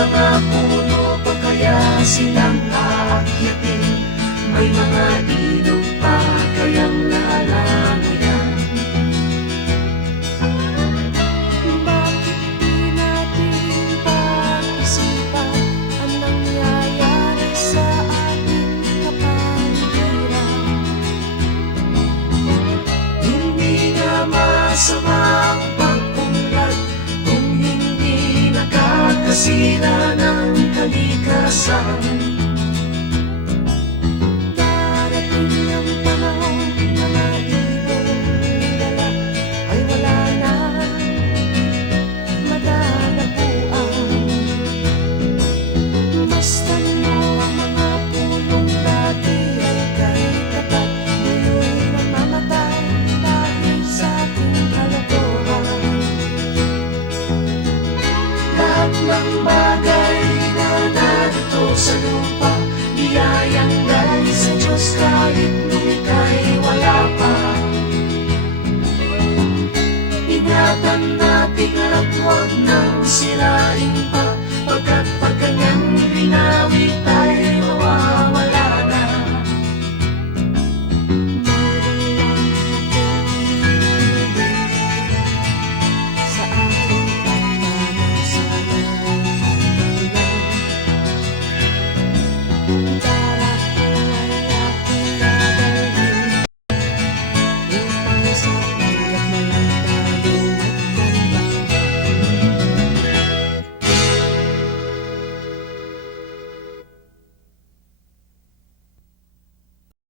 mga puno pa kaya silang aakyatin? May mga ilog pa kayang lalangoyan? Bakit di natin pag-isipan ang nangyayari sa ating kapaligiran? Hindi nga masama ang pag-unlad kung hindi nakakasira ng kalikasan. Darating ang panahon, mga ibong dala ay wala na madadapuan. Mastan mo ang mga punong dati ay kay tapat, ngayon namamatay dahil sa ating kalokohan. Lahat ng bagay na narito sa lupa, biyayang galing sa Diyos kahit nung ika'y wala pa. Ingatan natin at huwag nang sirain pa.